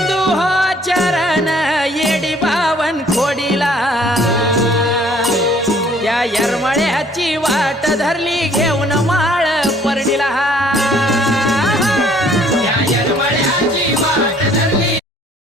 बिंदू हो चरण येडी बावन खोडीला त्या यरमळ्याची वाट धरली घेऊन माळ